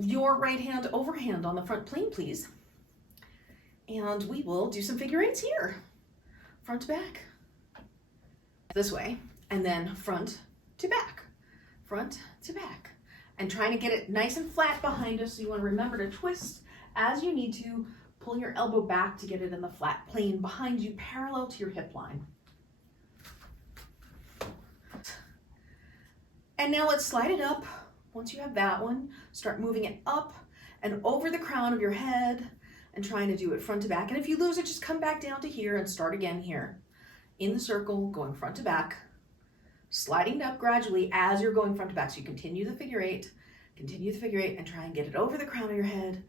your right hand overhand on the front plane, please. And we will do some figure eights here. Front to back. This way. And then front to back. Front to back. And trying to get it nice and flat behind us. So you want to remember to twist as you need to. Pull your elbow back to get it in the flat plane behind you, parallel to your hip line. And now let's slide it up. Once you have that one, start moving it up and over the crown of your head and trying to do it front to back. And if you lose it, just come back down to here and start again here. In the circle, going front to back, sliding it up gradually as you're going front to back. So you continue the figure eight, and try and get it over the crown of your head.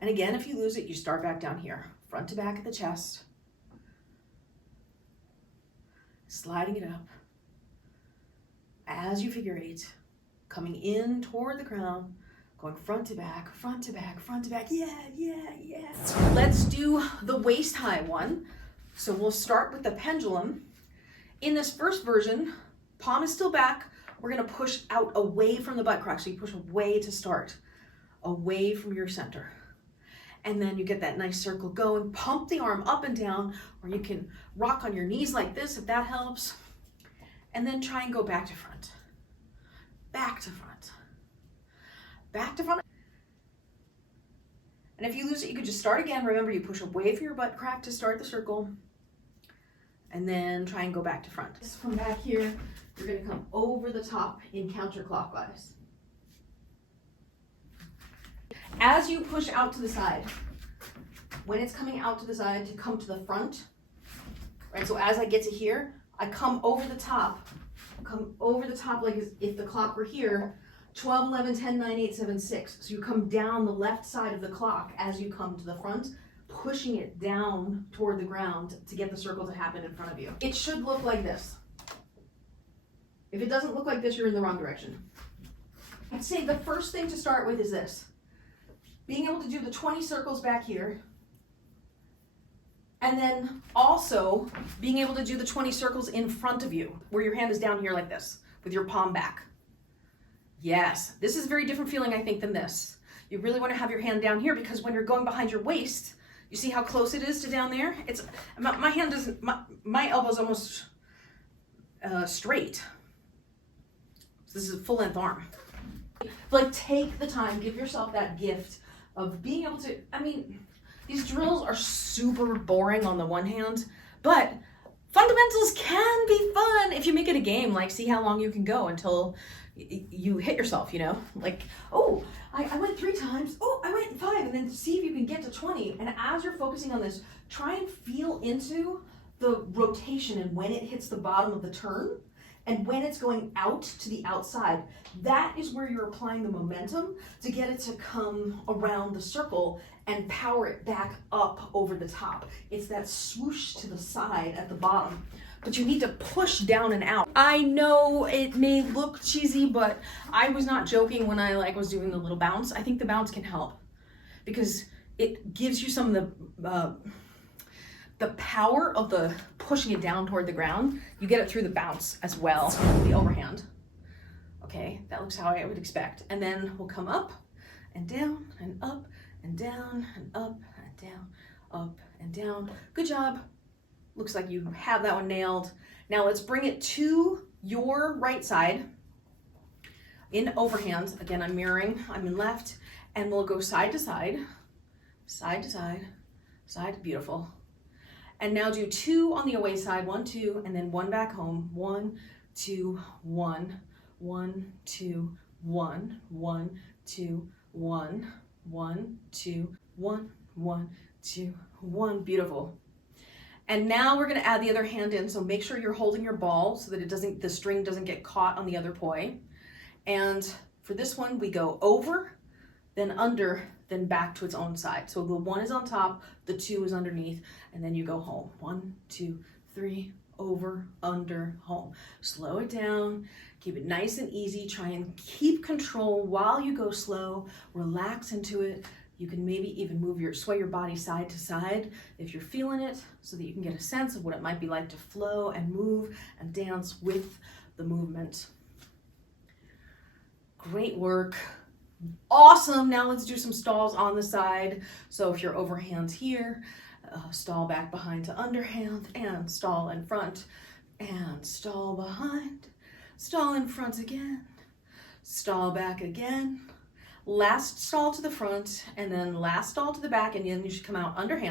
And again, if you lose it, you start back down here, front to back at the chest, sliding it up as you figure eight, coming in toward the crown, going front to back, front to back, front to back. Yeah. Let's do the waist high one. So we'll start with the pendulum. In this first version, palm is still back. We're gonna push out away from the butt crack. So you push away to start, away from your center. And then you get that nice circle going. Pump the arm up and down, or you can rock on your knees like this if that helps. And then try and go back to front. Back to front. Back to front. And if you lose it, you could just start again. Remember, you push away from your butt crack to start the circle. And then try and go back to front. From back here, you're gonna come over the top in counterclockwise. As you push out to the side, when it's coming out to the side, to come to the front, right? So as I get to here, I come over the top like as if the clock were here, 12, 11, 10, 9, 8, 7, 6. So you come down the left side of the clock as you come to the front, pushing it down toward the ground to get the circle to happen in front of you. It should look like this. If it doesn't look like this, you're in the wrong direction. I'd say the first thing to start with is this. Being able to do the 20 circles back here, and then also being able to do the 20 circles in front of you, where your hand is down here like this, with your palm back. Yes, this is a very different feeling, I think, than this. You really want to have your hand down here because when you're going behind your waist, you see how close it is to down there? It's my hand doesn't, my elbow's almost straight. So this is a full length arm. Like, take the time, give yourself that gift of being able to, I mean, these drills are super boring on the one hand, but fundamentals can be fun if you make it a game. Like, see how long you can go until you hit yourself, you know? Like, oh, I went 3 times, oh, I went 5, and then see if you can get to 20. And as you're focusing on this, try and feel into the rotation and when it hits the bottom of the turn, and when it's going out to the outside. That is where you're applying the momentum to get it to come around the circle and power it back up over the top. It's that swoosh to the side at the bottom, but you need to push down and out. I know it may look cheesy, but I was not joking when I was doing the little bounce. I think the bounce can help because it gives you some of the power of the pushing it down toward the ground. You get it through the bounce as well, the overhand. Okay, that looks how I would expect. And then we'll come up and down and up and down and up and down, up and down. Good job. Looks like you have that one nailed. Now let's bring it to your right side in overhand. Again, I'm mirroring, I'm in left, and we'll go side to side, side to side, side, beautiful. And now do 2 on the away side, 1, 2, and then 1 back home. 1, 2, 1, 1, 2, 1, 1, 2, 1, 1, 2, 1, 1, 2, 1. Beautiful. And now we're gonna add the other hand in, so make sure you're holding your ball so that the string doesn't get caught on the other poi. And for this one, we go over, then under, then back to its own side. So the 1 is on top, the 2 is underneath, and then you go home. 1, 2, 3, over, under, home. Slow it down, keep it nice and easy. Try and keep control while you go slow. Relax into it. You can maybe even sway your body side to side if you're feeling it, so that you can get a sense of what it might be like to flow and move and dance with the movement. Great work. Awesome. Now let's do some stalls on the side. So if your overhand's here, stall back behind to underhand and stall in front and stall behind, stall in front again, stall back again, last stall to the front and then last stall to the back, and then you should come out underhand.